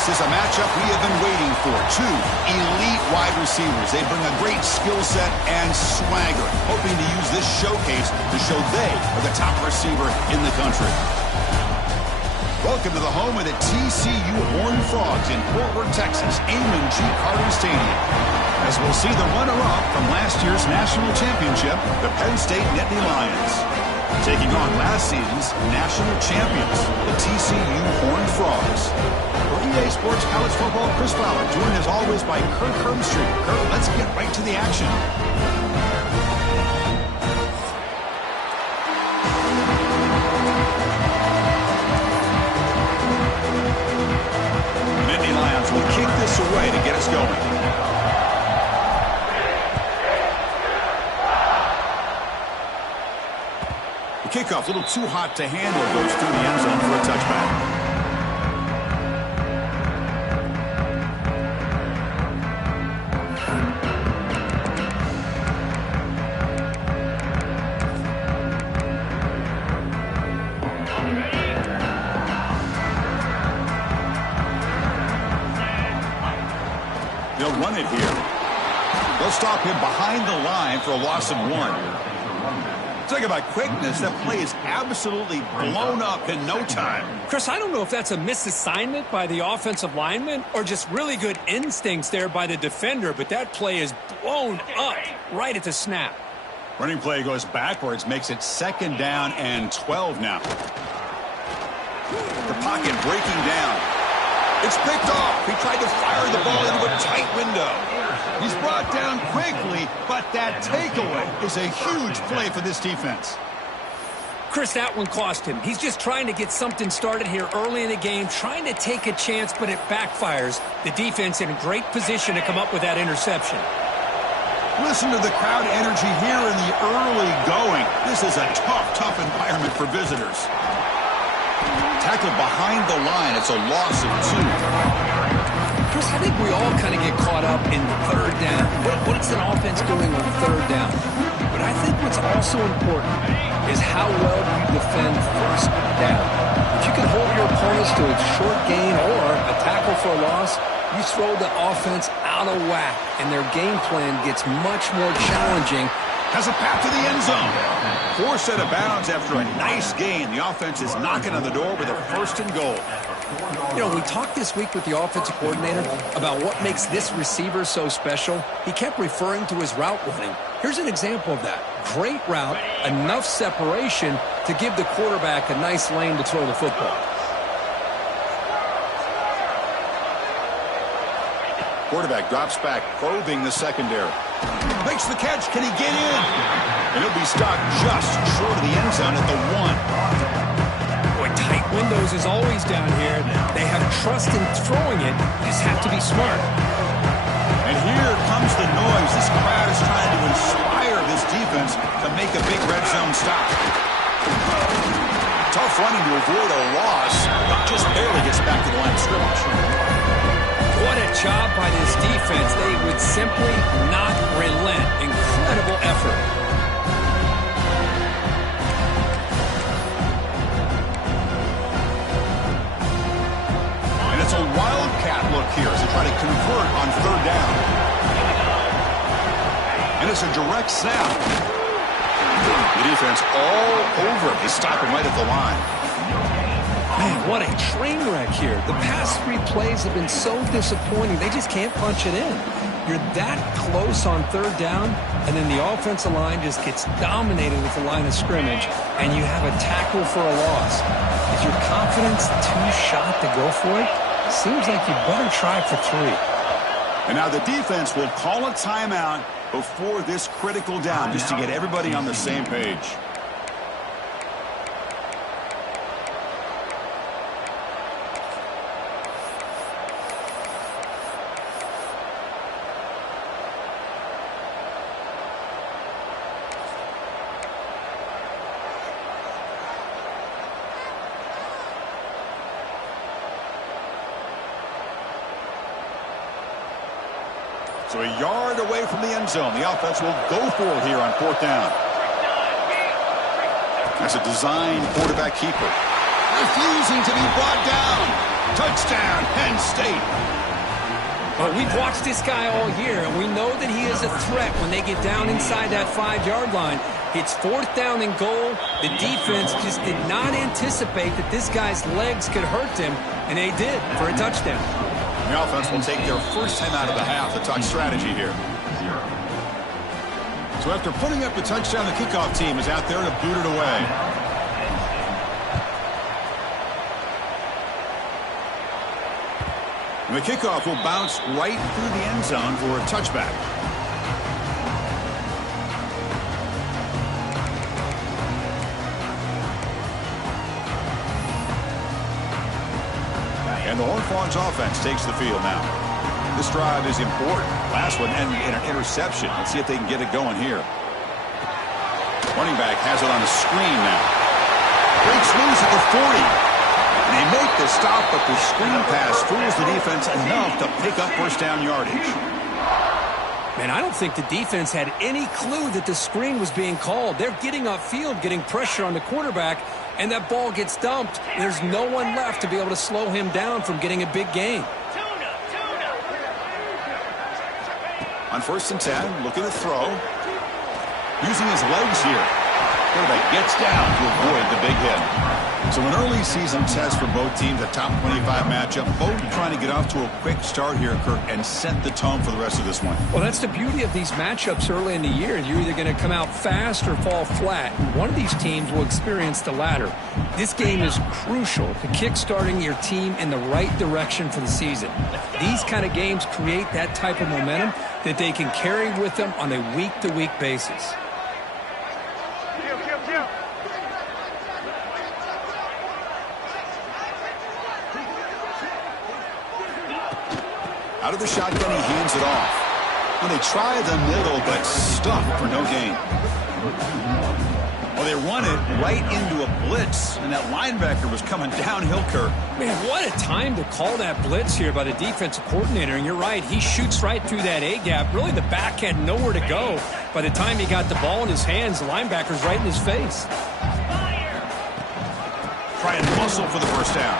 This is a matchup we have been waiting for. Two elite wide receivers. They bring a great skill set and swagger, hoping to use this showcase to show they are the top receiver in the country. Welcome to the home of the TCU Horned Frogs in Fort Worth, Texas, Amon G. Carter Stadium. As we'll see the runner-up from last year's national championship, the Penn State Nittany Lions, taking on last season's national champions, the TCU Horned Frogs. For EA Sports College Football, Chris Fowler, joined as always by Kirk Herbstreit. Kirk, let's get right to the action. Nittany Lions will kick this away to get us going. Kickoff, a little too hot to handle, goes through the end zone for a touchback. They'll run it here. They'll stop him behind the line for a loss of 1. Talk about quickness. That play is absolutely blown up in no time. Chris, I don't know if that's a misassignment by the offensive lineman or just really good instincts there by the defender, but that play is blown up right at the snap. Running play goes backwards, makes it 2nd down and 12 now. The pocket breaking down. It's picked off. He tried to fire the ball into a tight window. He's brought down quickly, but that takeaway is a huge play for this defense. Chris, that one cost him. He's just trying to get something started here early in the game, trying to take a chance, but it backfires. The defense in a great position to come up with that interception. Listen to the crowd energy here in the early going. This is a tough environment for visitors. Tackled behind the line. It's a loss of 2. Chris, I think we all kind of get caught up in 3rd down. What's an offense doing on 3rd down? But I think what's also important is how well you defend 1st down. If you can hold your opponents to a short gain or a tackle for a loss, you throw the offense out of whack, and their game plan gets much more challenging. Has a path to the end zone. 4 set of bounds after a nice gain. The offense is knocking on the door with a 1st and goal. You know, we talked this week with the offensive coordinator about what makes this receiver so special. He kept referring to his route running. Here's an example of that. Great route, enough separation to give the quarterback a nice lane to throw the football. Quarterback drops back, probing the secondary. Makes the catch. Can he get in? And he'll be stopped just short of the end zone at the 1. Tight windows is always down here. They have trust in throwing it. Just have to be smart. And here comes the noise. This crowd is trying to inspire this defense to make a big red zone stop. Tough running to avoid a loss, but just barely gets back to the line of scrimmage. What a job by this defense. They would simply not relent. Incredible effort. It's a wildcat look here as they try to convert on 3rd down. And it's a direct snap. The defense all over it. They stop him right at the line. Man, what a train wreck here. The past 3 plays have been so disappointing. They just can't punch it in. You're that close on 3rd down, and then the offensive line just gets dominated with the line of scrimmage, and you have a tackle for a loss. Is your confidence too shot to go for it? Seems like you better try for 3. And now the defense will call a timeout before this critical down just to get everybody on the same page. So a yard away from the end zone. The offense will go for it here on 4th down. That's a design quarterback keeper. refusing to be brought down. Touchdown, Penn State. Well, we've watched this guy all year, and we know that he is a threat when they get down inside that 5-yard line. It's 4th down and goal. The defense just did not anticipate that this guy's legs could hurt him, and they did for a touchdown. The offense will take their first time out of the half to talk strategy here. So after putting up the touchdown, the kickoff team is out there to boot it away. And the kickoff will bounce right through the end zone for a touchback. And the Horned Frogs offense takes the field now. This drive is important. Last one ended in an interception. Let's see if they can get it going here. Running back has it on a screen now. Breaks loose at the 40. They make the stop, but the screen pass fools the defense enough to pick up first down yardage. Man, I don't think the defense had any clue that the screen was being called. They're getting upfield, getting pressure on the quarterback, and that ball gets dumped. There's no one left to be able to slow him down from getting a big gain. On 1st and 10, looking to throw. Using his legs here. Quarterback gets down to avoid the big hit. So an early season test for both teams, a top 25 matchup. Both trying to get off to a quick start here, Kirk, and set the tone for the rest of this one. Well, that's the beauty of these matchups early in the year. You're either going to come out fast or fall flat. One of these teams will experience the latter. This game is crucial to kick-starting your team in the right direction for the season. These kind of games create that type of momentum that they can carry with them on a week-to-week basis. Out of the shotgun, he hands it off. Well, they try the middle, but stuffed for no gain. Well, they run it right into a blitz, and that linebacker was coming downhill, Kirk. Man, what a time to call that blitz here by the defensive coordinator. And you're right, he shoots right through that A-gap. Really, the back had nowhere to go. By the time he got the ball in his hands, the linebacker's right in his face. Try and muscle for the first down.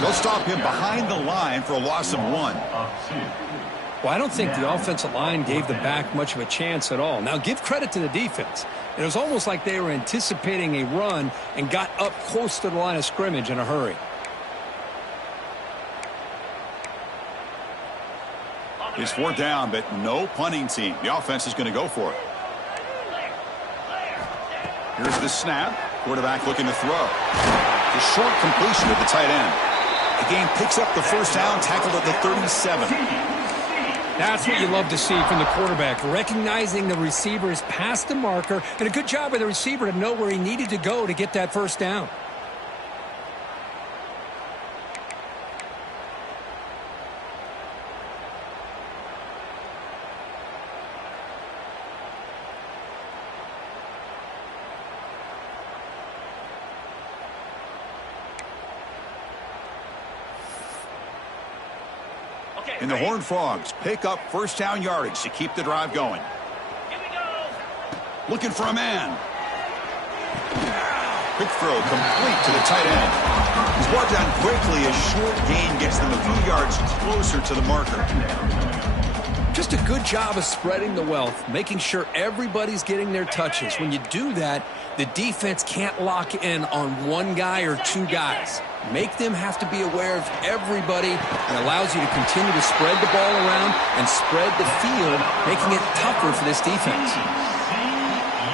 They'll stop him behind the line for a loss of 1. Well, I don't think the offensive line gave the back much of a chance at all. Now, give credit to the defense. It was almost like they were anticipating a run and got up close to the line of scrimmage in a hurry. It's 4th down, but no punting team. The offense is going to go for it. Here's the snap. Quarterback looking to throw. The short completion at the tight end. The game picks up the first down, tackled at the 37. That's what you love to see from the quarterback, recognizing the receiver is past the marker, and a good job by the receiver to know where he needed to go to get that first down. And the Horned Frogs pick up first down yardage to keep the drive going. Here we go. Looking for a man. Quick throw complete to the tight end. He's brought down quickly. A short gain gets them a few yards closer to the marker. Just a good job of spreading the wealth, making sure everybody's getting their touches. When you do that, the defense can't lock in on one guy or two guys. Make them have to be aware of everybody, and allows you to continue to spread the ball around and spread the field, making it tougher for this defense.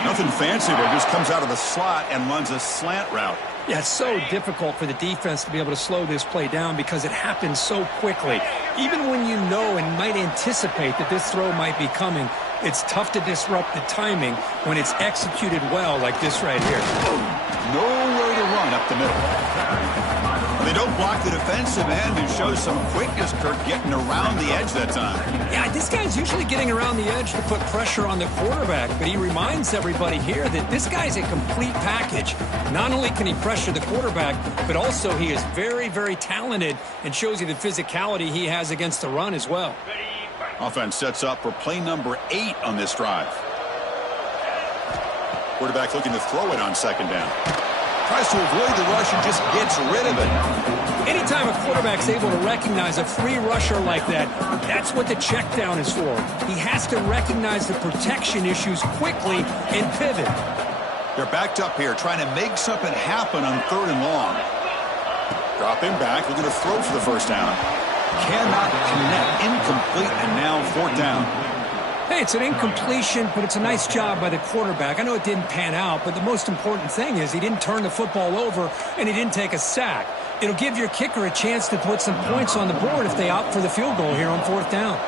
Nothing fancy there, just comes out of the slot and runs a slant route. Yeah, it's so difficult for the defense to be able to slow this play down because it happens so quickly. Even when you know and might anticipate that this throw might be coming, it's tough to disrupt the timing when it's executed well like this right here. Nowhere to run up the middle. They don't block the defensive end, who shows some quickness, Kirk, getting around the edge that time. Yeah, this guy's usually getting around the edge to put pressure on the quarterback, but he reminds everybody here that this guy's a complete package. Not only can he pressure the quarterback, but also he is very, very talented and shows you the physicality he has against the run as well. Offense sets up for play number 8 on this drive. Quarterback looking to throw it on second down. Tries to avoid the rush and just gets rid of it. Anytime a quarterback's able to recognize a free rusher like that, that's what the check down is for. He has to recognize the protection issues quickly and pivot. They're backed up here, trying to make something happen on 3rd and long. Dropping back, looking to throw for the first down. Cannot connect, incomplete, and now 4th down. Hey, it's an incompletion, but it's a nice job by the quarterback. I know it didn't pan out, but the most important thing is he didn't turn the football over and he didn't take a sack. It'll give your kicker a chance to put some points on the board if they opt for the field goal here on 4th down.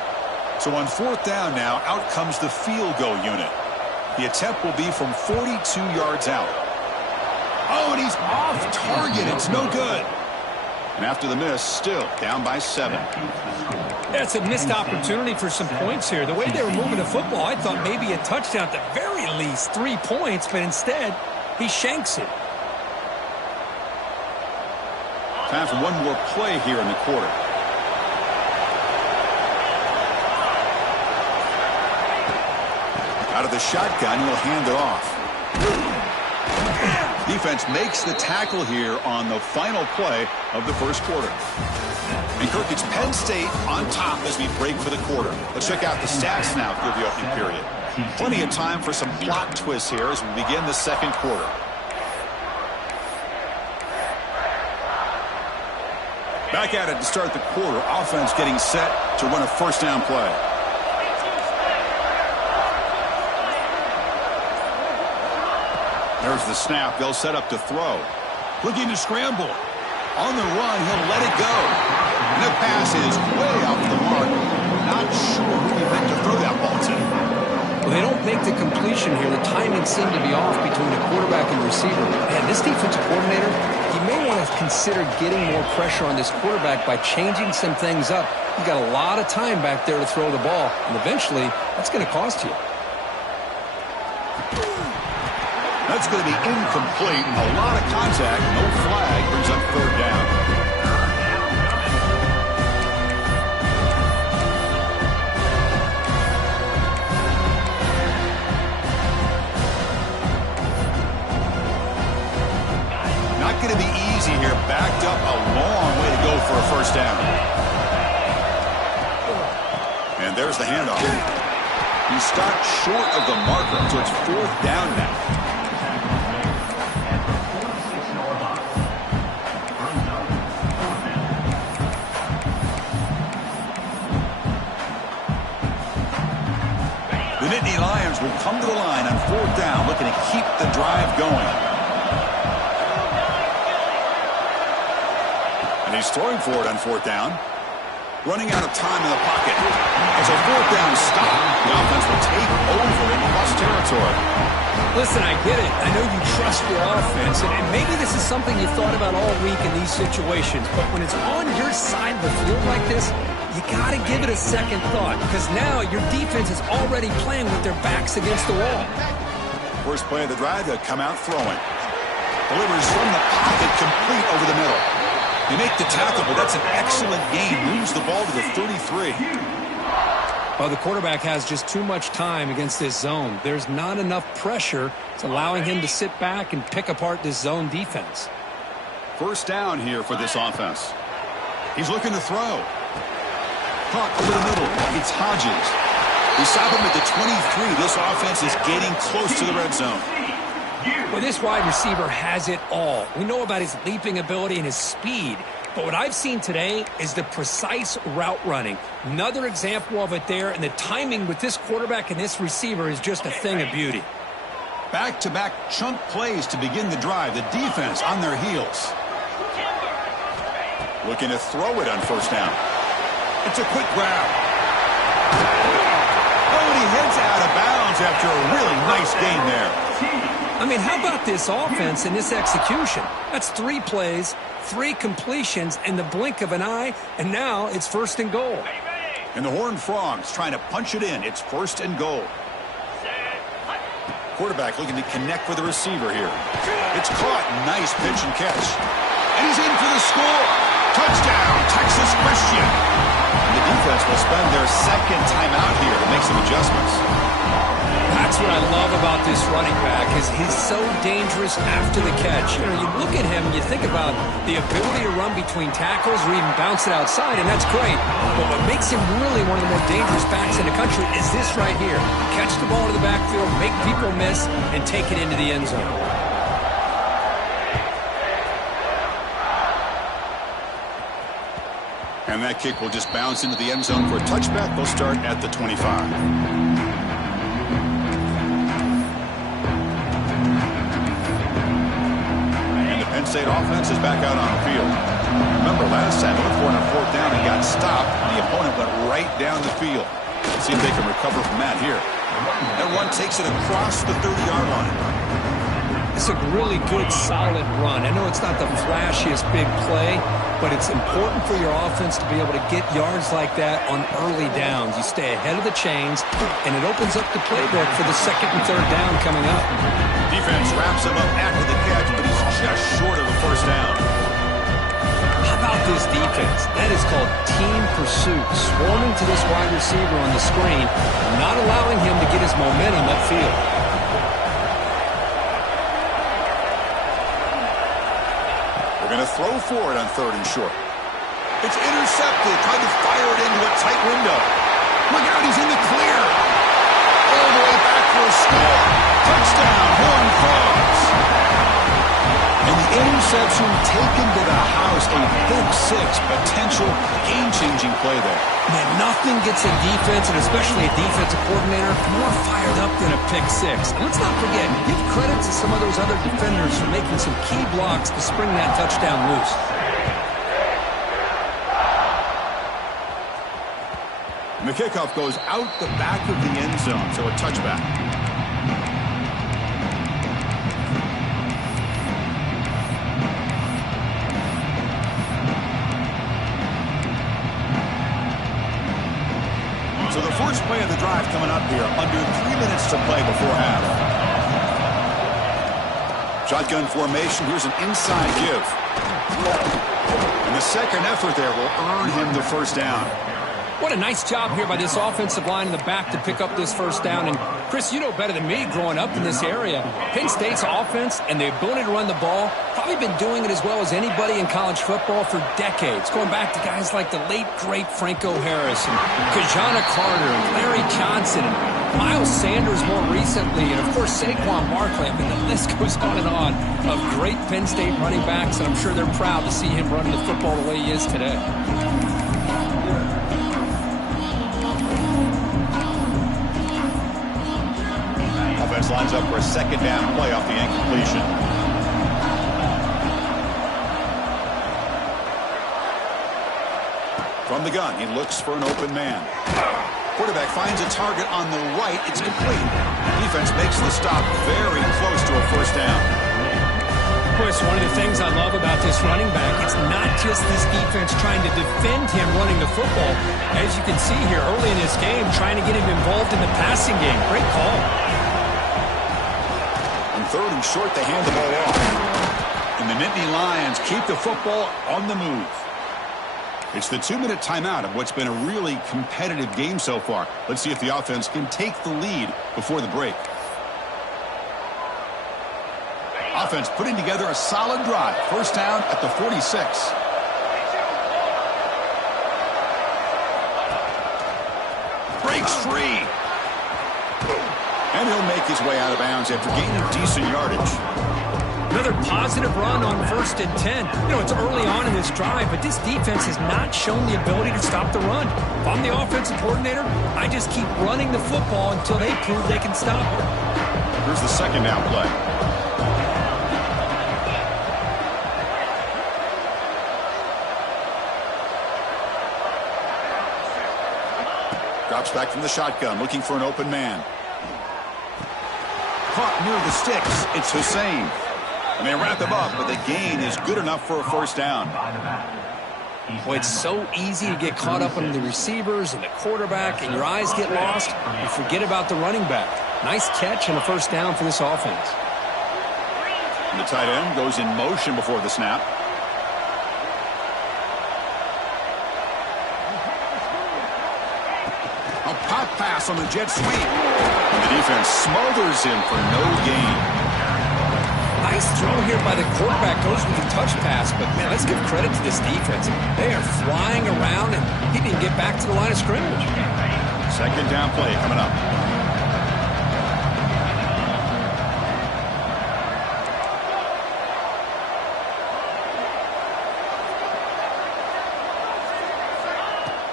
So on 4th down now, out comes the field goal unit. The attempt will be from 42 yards out. Oh, and he's off target. It's no good. And after the miss, still down by 7. That's a missed opportunity for some points here. The way they were moving the football, I thought maybe a touchdown, at the very least 3 points, but instead he shanks it. Time for one more play here in the quarter. Out of the shotgun, he'll hand it off. Defense makes the tackle here on the final play of the first quarter. And Kirk, it's Penn State on top as we break for the quarter. Let's check out the stats now for the opening period. Plenty of time for some plot twists here as we begin the second quarter. Back at it to start the quarter. Offense getting set to run a first down play. There's the snap. They'll set up to throw. Looking to scramble. On the run, he'll let it go. And the pass is way off the mark. Not sure who he meant to throw that ball to. Well, they don't make the completion here. The timing seemed to be off between the quarterback and receiver. Man, this defensive coordinator, he may want to consider getting more pressure on this quarterback by changing some things up. You've got a lot of time back there to throw the ball, and eventually that's going to cost you. That's going to be incomplete. A lot of contact. No flag. Brings up 3rd down. Not going to be easy here. Backed up a long way to go for a first down. And there's the handoff. He stopped short of the marker, so it's 4th down now. The Nittany Lions will come to the line on 4th down, looking to keep the drive going. And he's throwing for it on 4th down. Running out of time in the pocket. It's a 4th down stop. The offense will take over in plus territory. Listen, I get it. I know you trust your offense, and maybe this is something you thought about all week in these situations, but when it's on your side of the field like this, you got to give it a second thought, because now your defense is already playing with their backs against the wall. First play of the drive, they'll come out throwing. Delivers from the pocket, complete over the middle. They make the tackle, but that's an excellent gain. Moves the ball to the 33. Well, the quarterback has just too much time against this zone. There's not enough pressure. It's allowing him to sit back and pick apart this zone defense. First down here for this offense. He's looking to throw. Caught over the middle. It's Hodges. We stop him at the 23. This offense is getting close to the red zone. Well, this wide receiver has it all. We know about his leaping ability and his speed. But what I've seen today is the precise route running. Another example of it there, and the timing with this quarterback and this receiver is just a thing of beauty. Back-to-back chunk plays to begin the drive. The defense on their heels. Looking to throw it on first down. It's a quick grab. Oh, and he heads out of bounds after a really nice gain there. I mean, how about this offense and this execution? That's 3 plays, 3 completions in the blink of an eye, and now it's 1st and goal. And the Horned Frogs trying to punch it in. It's 1st and goal. Quarterback looking to connect with the receiver here. It's caught. Nice pitch and catch. And he's in for the score. Touchdown, Texas Christian. And the defense will spend their second timeout here to make some adjustments. That's what I love about this running back is he's so dangerous after the catch. You know, you look at him and you think about the ability to run between tackles or even bounce it outside, and that's great. But what makes him really one of the more dangerous backs in the country is this right here. Catch the ball to the backfield, make people miss, and take it into the end zone. And that kick will just bounce into the end zone for a touchback. They'll start at the 25. And the Penn State offense is back out on the field. Remember, last time, looked for it on fourth down and got stopped. The opponent went right down the field. Let's see if they can recover from that here. That run takes it across the 30-yard line. It's a really good, solid run. I know it's not the flashiest big play, but it's important for your offense to be able to get yards like that on early downs. You stay ahead of the chains, and it opens up the playbook for the second and third down coming up. Defense wraps him up after the catch, but he's just short of a first down. How about this defense? That is called team pursuit. Swarming to this wide receiver on the screen, not allowing him to get his momentum upfield. They're going to throw for it on third and short. It's intercepted, trying to fire it into a tight window. Look out, he's in the clear. All the way back for a score. Touchdown, Horned Frogs. And the interception taken to the house, a big six, potential game-changing play there. Man, nothing gets a defense, and especially a defensive coordinator, more fired up than a pick six. And let's not forget, give credit to some of those other defenders for making some key blocks to spring that touchdown loose. And the kickoff goes out the back of the end zone, so a touchback. So the first play of the drive coming up here, under 3 minutes to play before half. Shotgun formation, here's an inside give. And the second effort there will earn him the first down. What a nice job here by this offensive line in the back to pick up this first down. And, Chris, you know better than me growing up in this area. Penn State's offense and the ability to run the ball, probably been doing it as well as anybody in college football for decades, going back to guys like the late, great Franco Harris and Kajana Carter and Larry Johnson and Miles Sanders more recently, and, of course, Saquon Barkley. I mean, the list goes on and on of great Penn State running backs, and I'm sure they're proud to see him running the football the way he is today. Offense lines up for a second down play off the incompletion. From the gun, he looks for an open man. Quarterback finds a target on the right. It's complete. Defense makes the stop very close to a first down. Chris, one of the things I love about this running back, it's not just this defense trying to defend him running the football. As you can see here early in this game, trying to get him involved in the passing game. Great call. On third and short, they hand the ball off. And the Nittany Lions keep the football on the move. It's the 2-minute timeout of what's been a really competitive game so far. Let's see if the offense can take the lead before the break. Offense putting together a solid drive. First down at the 46. Breaks free. And he'll make his way out of bounds after gaining decent yardage. Another positive run on 1st and 10. You know, it's early on in this drive, but this defense has not shown the ability to stop the run. If I'm the offensive coordinator, I just keep running the football until they prove they can stop it. Here's the second down play. Drops back from the shotgun, looking for an open man. Caught near the sticks. It's Hussein. And they wrap him up, but the gain is good enough for a first down. Boy, it's so easy to get caught up on the receivers and the quarterback, and your eyes get lost. You forget about the running back. Nice catch and a first down for this offense. And the tight end goes in motion before the snap. A pop pass on the jet sweep. And the defense smothers him for no gain. Nice throw here by the quarterback. Goes with the touch pass. But, man, let's give credit to this defense. They are flying around, and he didn't get back to the line of scrimmage. Second down play coming up.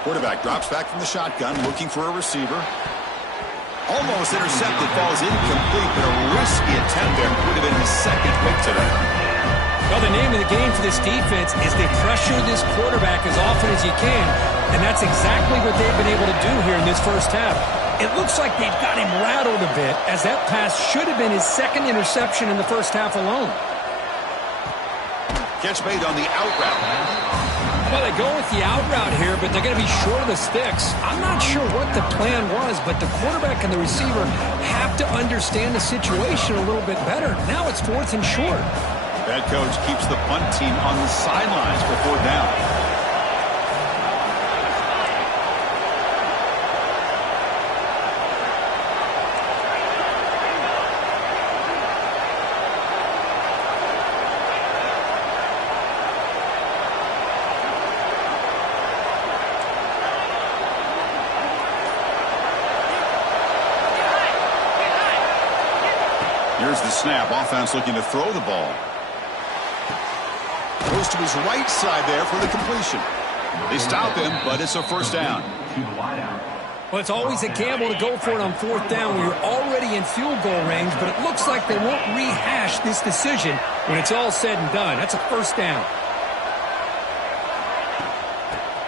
Quarterback drops back from the shotgun, looking for a receiver. Almost intercepted, falls incomplete, but a risky attempt there. Would have been his second pick today. Well, the name of the game for this defense is they pressure this quarterback as often as you can, and that's exactly what they've been able to do here in this first half. It looks like they've got him rattled a bit, as that pass should have been his second interception in the first half alone. Catch made on the out route. Well, they go with the out route here, but they're going to be short of the sticks. I'm not sure what the plan was, but the quarterback and the receiver have to understand the situation a little bit better. Now it's 4th and short. That coach keeps the punt team on the sidelines for 4th down. Here's the snap. Offense looking to throw the ball. Goes to his right side there for the completion. They stop him, but it's a first down. Well, it's always a gamble to go for it on 4th down when you're already in field goal range, but it looks like they won't rehash this decision when it's all said and done. That's a first down.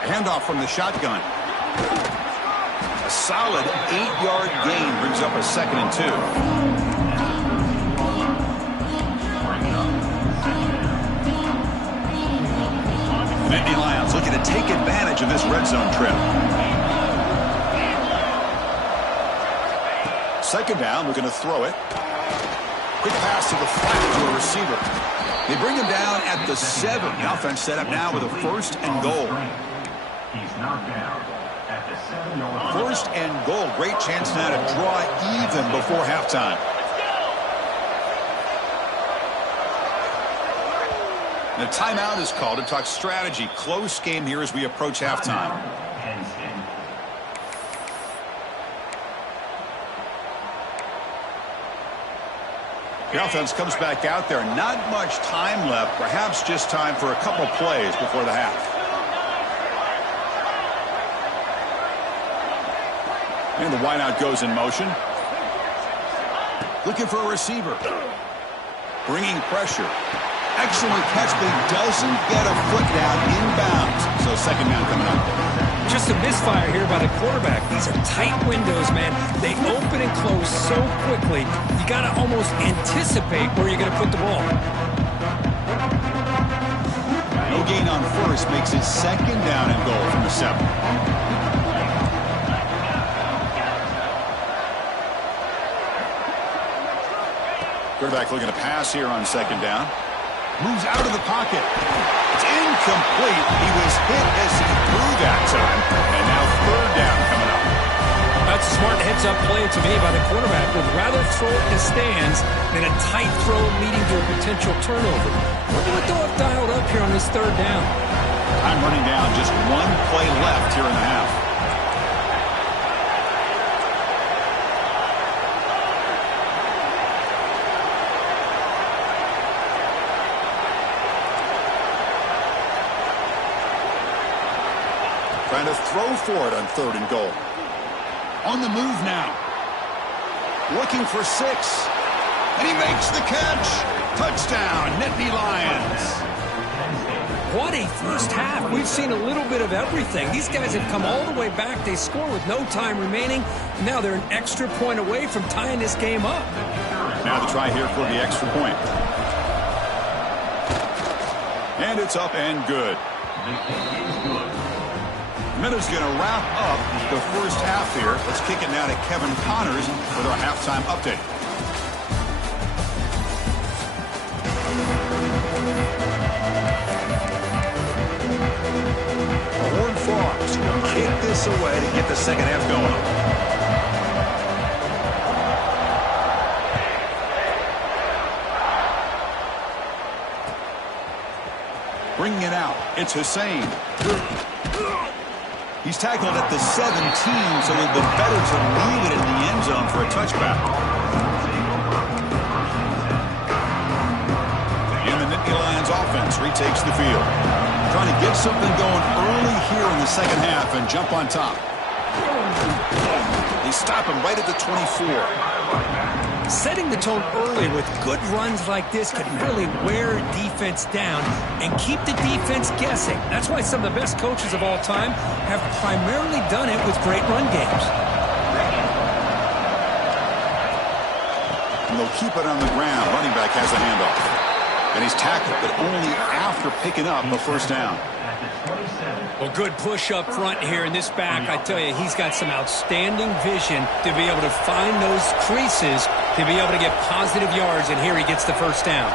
Handoff from the shotgun. A solid 8-yard gain brings up a 2nd and 2. Nittany Lions looking to take advantage of this red zone trip. Second down, we're going to throw it. Quick pass to the flat to a receiver. They bring him down at the 7. The offense set up now with a 1st and goal. He's knocked down at the 7-yard. 1st and goal. Great chance now to draw even before halftime. The timeout is called to talk strategy. Close game here as we approach halftime. The offense comes back out there. Not much time left. Perhaps just time for a couple plays before the half. And the wideout goes in motion. Looking for a receiver. Bringing pressure. Excellent catch, but he doesn't get a foot down inbounds. So second down coming up. Just a misfire here by the quarterback. These are tight windows, man. They open and close so quickly. You got to almost anticipate where you're going to put the ball. No gain on first makes it 2nd down and goal from the 7. Quarterback looking to pass here on 2nd down. Moves out of the pocket. It's incomplete. He was hit as he threw that time. And now 3rd down coming up. That's a smart heads-up play to me by the quarterback. Would rather throw it in the stands than a tight throw leading to a potential turnover. Wonder what they'll have dialed up here on this 3rd down. Time running down. Just 1 play left here in the half. Trying to throw for it on 3rd and goal. On the move now. Looking for 6. And he makes the catch. Touchdown, Nittany Lions. What a first half. We've seen a little bit of everything. These guys have come all the way back. They score with no time remaining. Now they're an extra point away from tying this game up. Now the try here for the extra point. And it's up and good. Minute's going to wrap up the first half here. Let's kick it now to Kevin Connors with our halftime update. The Horned Frogs will kick this away to get the second half going. Bringing it out, it's Hussein. He's tackled at the 17, so it'd been better to leave it in the end zone for a touchback. And the Nittany Lions offense retakes the field. Trying to get something going early here in the second half and jump on top. They stop him right at the 24. Setting the tone early with good runs like this can really wear defense down and keep the defense guessing. That's why some of the best coaches of all time have primarily done it with great run games. And they'll keep it on the ground. Running back has a handoff. And he's tackled, but only after picking up a first down. Well, good push up front here in this back. I tell you, he's got some outstanding vision to be able to find those creases, to be able to get positive yards, and here he gets the first down.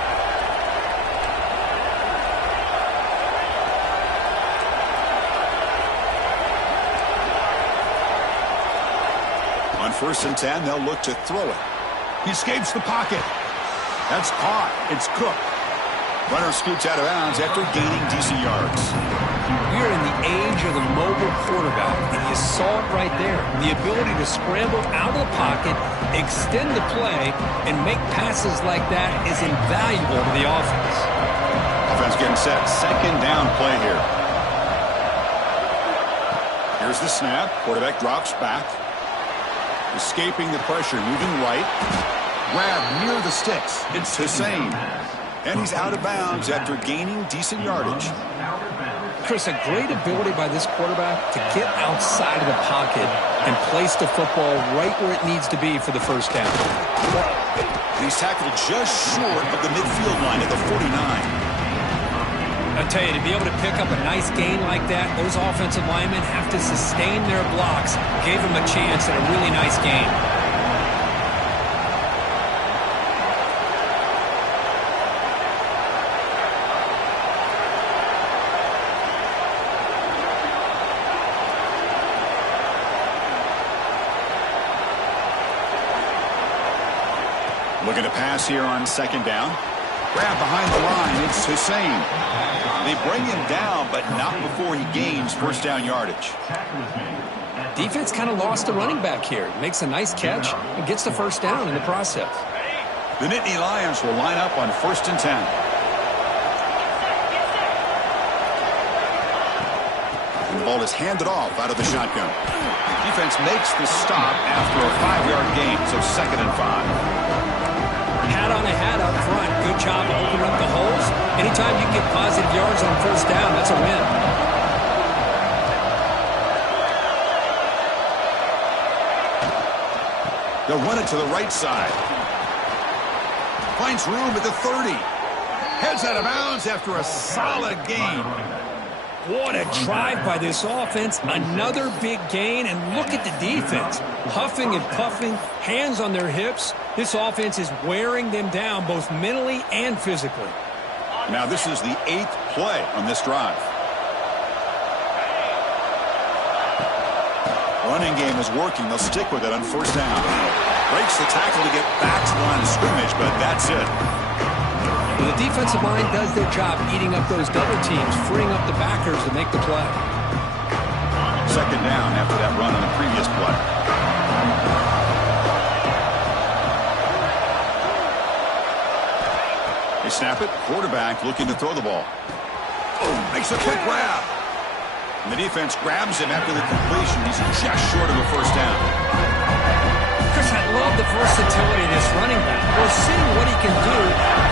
On 1st and 10, they'll look to throw it. He escapes the pocket. That's caught. It's Cook. Runner scoots out of bounds after gaining decent yards. We're in the age of the mobile quarterback, and you saw it right there. The ability to scramble out of the pocket, extend the play, and make passes like that is invaluable to the offense. Offense getting set. Second down play here. Here's the snap. Quarterback drops back. Escaping the pressure, moving right. Grab near the sticks. It's Hussein. And he's out of bounds after gaining decent yardage. Chris, a great ability by this quarterback to get outside of the pocket and place the football right where it needs to be for the first down. He's tackled just short of the midfield line at the 49. I tell you, to be able to pick up a nice gain like that, those offensive linemen have to sustain their blocks. Gave him a chance at a really nice gain. Looking to pass here on second down. Grab behind the line. It's Hussein. They bring him down, but not before he gains first down yardage. Defense kind of lost the running back here. Makes a nice catch and gets the first down in the process. The Nittany Lions will line up on 1st and 10. And the ball is handed off out of the shotgun. Defense makes the stop after a 5-yard gain, so 2nd and 5. Hat on a hat up front. Good job of opening up the holes. Anytime you get positive yards on first down, that's a win. They'll run it to the right side. Finds room at the 30. Heads out of bounds after a solid gain. What a drive by this offense. Another big gain, and look at the defense. Huffing and puffing, hands on their hips. This offense is wearing them down both mentally and physically. Now this is the 8th play on this drive. Running game is working. They'll stick with it on first down. Breaks the tackle to get back to the line of scrimmage, but that's it. The defensive line does their job eating up those double teams, freeing up the backers to make the play. Second down after that run on the previous play. They snap it. Quarterback looking to throw the ball. Makes a quick grab. And the defense grabs him after the completion. He's just short of a first down. Chris, I love the versatility of this running back. We're seeing what he can do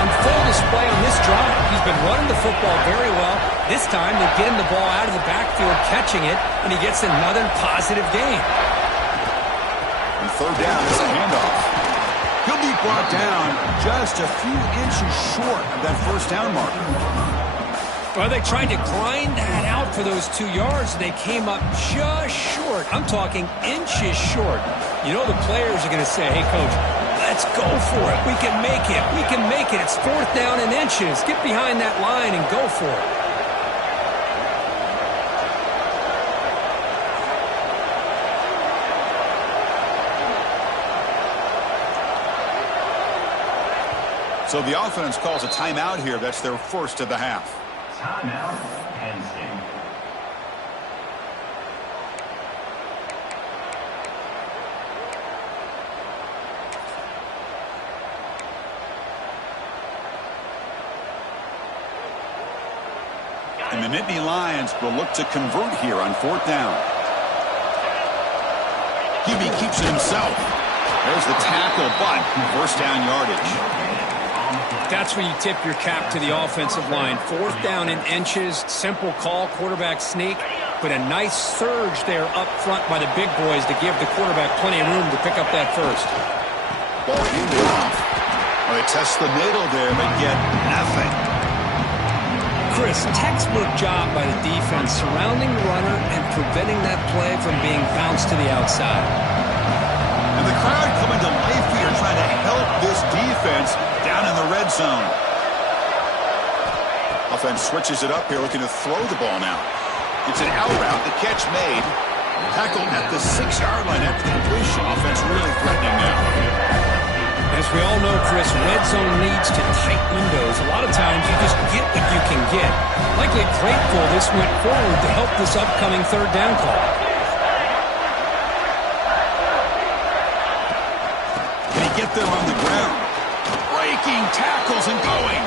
on full display on this drive. He's been running the football very well. This time, they get him the ball out of the backfield, catching it, and he gets another positive gain. And third down is a handoff. He'll be brought down just a few inches short of that first down marker. Well, they tried to grind that out for those 2 yards, and they came up just short. I'm talking inches short. You know the players are going to say, hey, Coach, let's go for it. We can make it. We can make it. It's 4th down in inches. Get behind that line and go for it. So the offense calls a timeout here. That's their first of the half. Timeout, Penn State. And the Nittany Lions will look to convert here on 4th down. QB keeps it himself. There's the tackle, but first down yardage. That's when you tip your cap to the offensive line. 4th down in inches, simple call, quarterback sneak, but a nice surge there up front by the big boys to give the quarterback plenty of room to pick up that first. Ball handed off. Well, they test the middle there, but get nothing. Chris, textbook job by the defense surrounding the runner and preventing that play from being bounced to the outside. And the crowd coming to life here trying to help this defense down in the red zone. Offense switches it up here, looking to throw the ball now. It's an out route, the catch made. Tackle at the 6-yard line after the completion. Offense really threatening now. As we all know, Chris, red zone leads to tight windows. A lot of times you just get what you can get. Likely grateful this went forward to help this upcoming 3rd down call. Can he get there on the ground? Breaking tackles and going.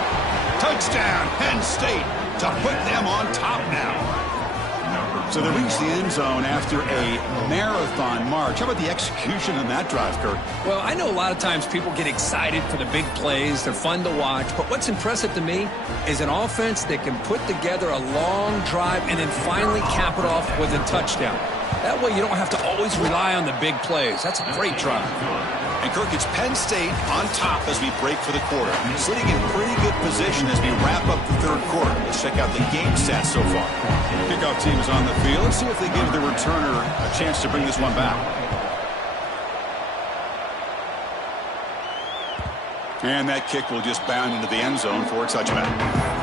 Touchdown, Penn State, to put them on top now. So they reach the end zone after a marathon march. How about the execution in that drive, Kirk? Well, I know a lot of times people get excited for the big plays. They're fun to watch. But what's impressive to me is an offense that can put together a long drive and then finally cap it off with a touchdown. That way you don't have to always rely on the big plays. That's a great drive. And, Kirk, it's Penn State on top as we break for the quarter. Sitting in pretty good position as we wrap up the 3rd quarter. Let's check out the game stats so far. Kickoff team is on the field. Let's see if they give the returner a chance to bring this one back. And that kick will just bound into the end zone for a touchback.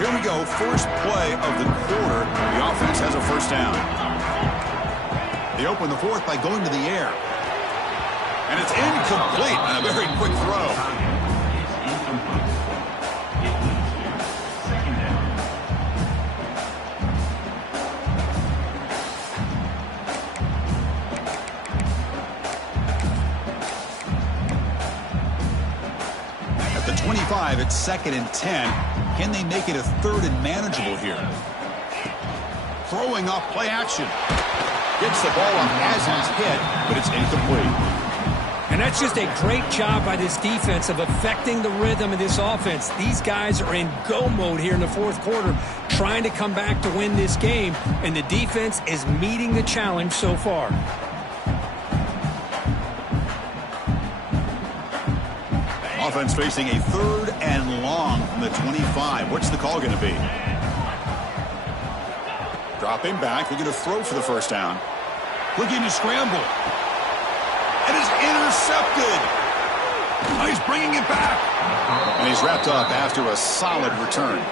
Here we go, first play of the quarter. The offense has a first down. They open the 4th by going to the air. And it's incomplete on a very quick throw. At the 25, it's 2nd and 10. Can they make it a 3rd and manageable here? Throwing off play action. Gets the ball off as he's hit, but it's incomplete. And that's just a great job by this defense of affecting the rhythm of this offense. These guys are in go mode here in the 4th quarter, trying to come back to win this game, and the defense is meeting the challenge so far. Offense facing a 3rd and long from the 25. What's the call going to be? Dropping back, looking to throw for the first down. Looking to scramble. And it's intercepted. Oh, he's bringing it back. And he's wrapped up after a solid return.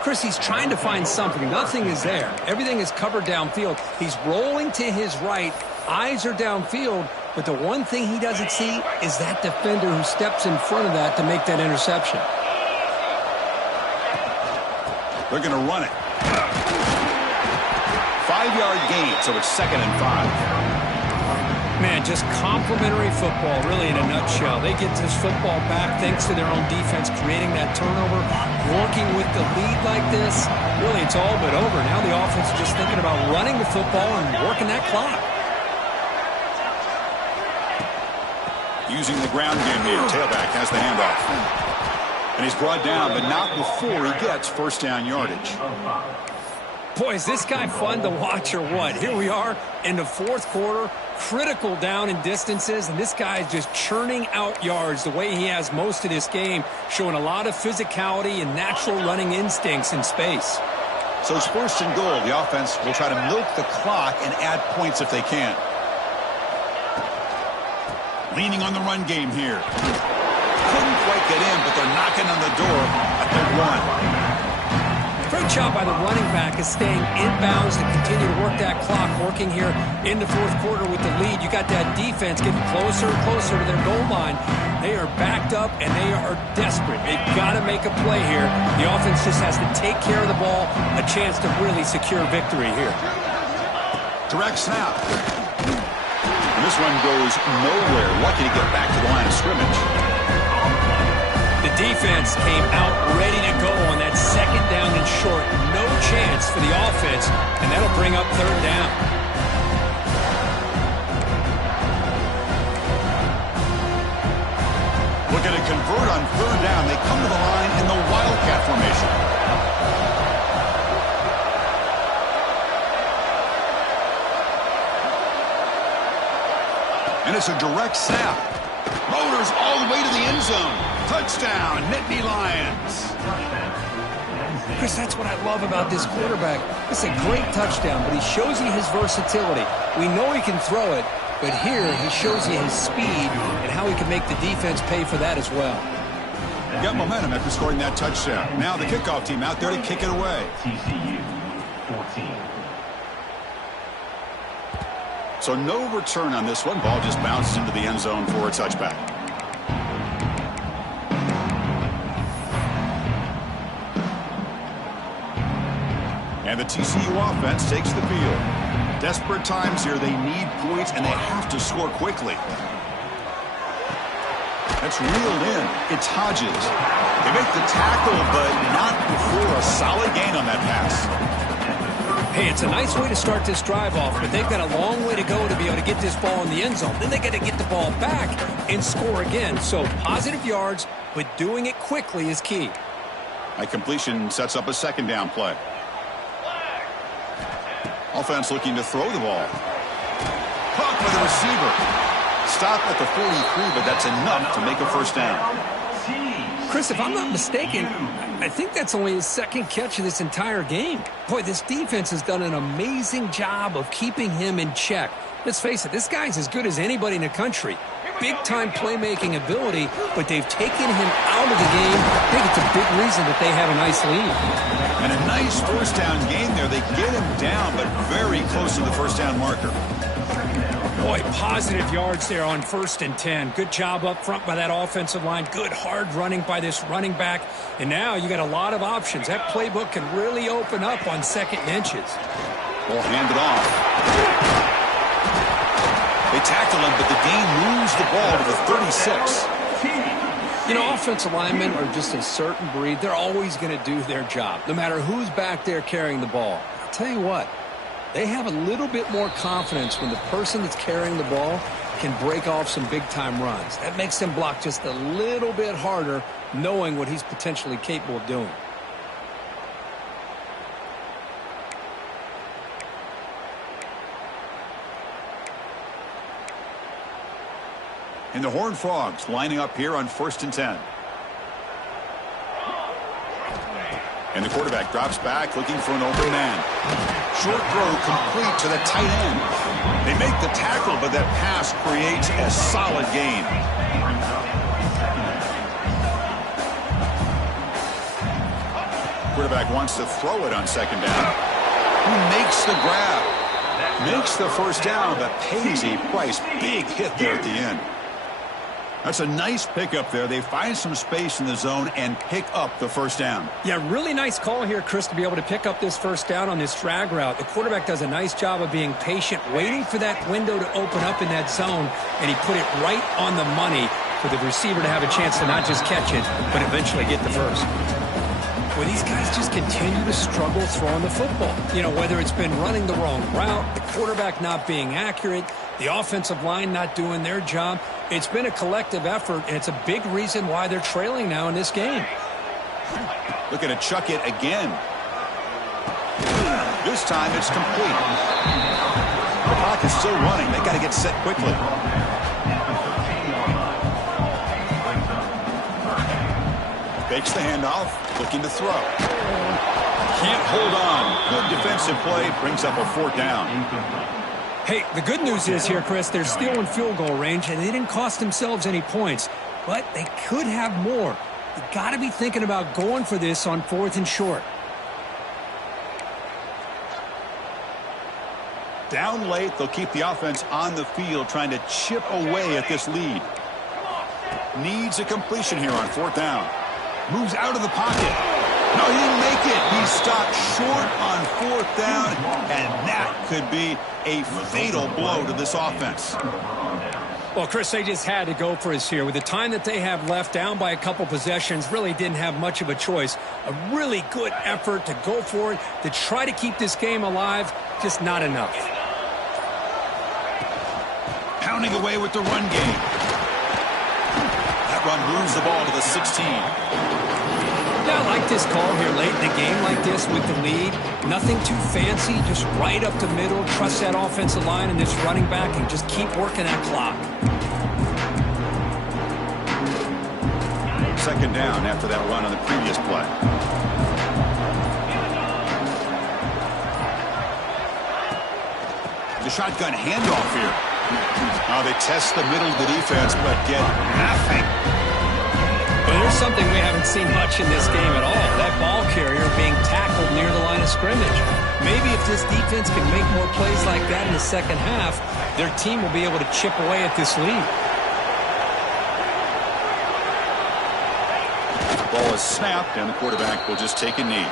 Chris, he's trying to find something. Nothing is there. Everything is covered downfield. He's rolling to his right. Eyes are downfield. But the one thing he doesn't see is that defender who steps in front of that to make that interception. They're going to run it. 5-yard gain, so it's 2nd and 5. Man, just complimentary football, really, in a nutshell. They get this football back thanks to their own defense, creating that turnover, working with the lead like this. Really, it's all but over. Now the offense is just thinking about running the football and working that clock. Using the ground game here. Tailback has the handoff. And he's brought down, but not before he gets first down yardage. Boy, is this guy fun to watch or what? Here we are in the 4th quarter, critical down in distances, and this guy is just churning out yards the way he has most of this game, showing a lot of physicality and natural running instincts in space. So it's first and goal. The offense will try to milk the clock and add points if they can. Leaning on the run game here. Couldn't quite get in, but they're knocking on the door at the 1. Great job by the running back is staying inbounds to continue to work that clock, working here in the fourth quarter with the lead. You got that defense getting closer and closer to their goal line. They are backed up, and they are desperate. They've got to make a play here. The offense just has to take care of the ball, a chance to really secure victory here. Direct snap. And this one goes nowhere. Lucky to get back to the line of scrimmage. The defense came out ready to go on that second down and short. No chance for the offense, and that'll bring up third down. Looking to convert on third down. They come to the line in the Wildcat formation. And it's a direct snap. Motors all the way to the end zone. Touchdown, Nittany Lions. Chris, that's what I love about this quarterback. It's a great touchdown, but he shows you his versatility. We know he can throw it, but here he shows you his speed and how he can make the defense pay for that as well. Got momentum after scoring that touchdown. Now the kickoff team out there to kick it away. TCU 14. So no return on this one. Ball just bounces into the end zone for a touchback. And the TCU offense takes the field. Desperate times here. They need points, and they have to score quickly. That's reeled in. It's Hodges. They make the tackle, but not before a solid gain on that pass. Hey, it's a nice way to start this drive off, but they've got a long way to go to be able to get this ball in the end zone. Then they got to get the ball back and score again. So positive yards, but doing it quickly is key. A completion sets up a second down play. Offense looking to throw the ball. Caught by the receiver. Stop at the 43, but that's enough to make a first down. Chris, if I'm not mistaken, I think that's only his second catch of this entire game. Boy, this defense has done an amazing job of keeping him in check. Let's face it, this guy's as good as anybody in the country. Big-time playmaking ability, but they've taken him out of the game. I think it's a big reason that they have a nice lead. And a nice first down game there. They get him down, but very close to the first down marker. Boy, positive yards there on 1st and 10. Good job up front by that offensive line. Good hard running by this running back. And now you got a lot of options. That playbook can really open up on 2nd and inches. We'll hand it off. They tackle him, but the gain moves the ball to the 36. You know, offensive linemen are just a certain breed. They're always going to do their job, no matter who's back there carrying the ball. I'll tell you what. They have a little bit more confidence when the person that's carrying the ball can break off some big-time runs. That makes them block just a little bit harder, knowing what he's potentially capable of doing. And the Horned Frogs lining up here on 1st and 10. And the quarterback drops back looking for an open man. Short throw complete to the tight end. They make the tackle, but that pass creates a solid gain. Quarterback wants to throw it on 2nd down. He makes the grab. Makes the first down, but pays a price. Big hit there at the end. That's a nice pickup there. They find some space in the zone and pick up the first down. Yeah, really nice call here, Chris, to be able to pick up this first down on this drag route. The quarterback does a nice job of being patient, waiting for that window to open up in that zone, and he put it right on the money for the receiver to have a chance to not just catch it, but eventually get the first. Well, these guys just continue to struggle throwing the football. You know, whether it's been running the wrong route, the quarterback not being accurate, the offensive line not doing their job. It's been a collective effort, and it's a big reason why they're trailing now in this game. Looking to chuck it again. This time it's complete. The clock is still running. They got to get set quickly. Fakes the handoff, looking to throw. Can't hold on. Good defensive play. Brings up a 4th down. Hey, the good news is here, Chris, they're still in field goal range, and they didn't cost themselves any points. But they could have more. You got to be thinking about going for this on 4th and short. Down late, they'll keep the offense on the field trying to chip away at this lead. Needs a completion here on 4th down. Moves out of the pocket. No, he didn't make it. He stopped short on 4th down, and that could be a fatal blow to this offense. Well, Chris, they just had to go for us here. With the time that they have left, down by a couple possessions, really didn't have much of a choice. A really good effort to go for it, to try to keep this game alive, just not enough. Pounding away with the run game. That run moves the ball to the 16. Yeah, I like this call here late in the game like this with the lead. Nothing too fancy, just right up the middle. Trust that offensive line and this running back and just keep working that clock. 2nd down after that run on the previous play. The shotgun handoff here. Now they test the middle of the defense, but get nothing. Well, there's something we haven't seen much in this game at all. That ball carrier being tackled near the line of scrimmage. Maybe if this defense can make more plays like that in the second half, their team will be able to chip away at this lead. Ball is snapped, and the quarterback will just take a knee.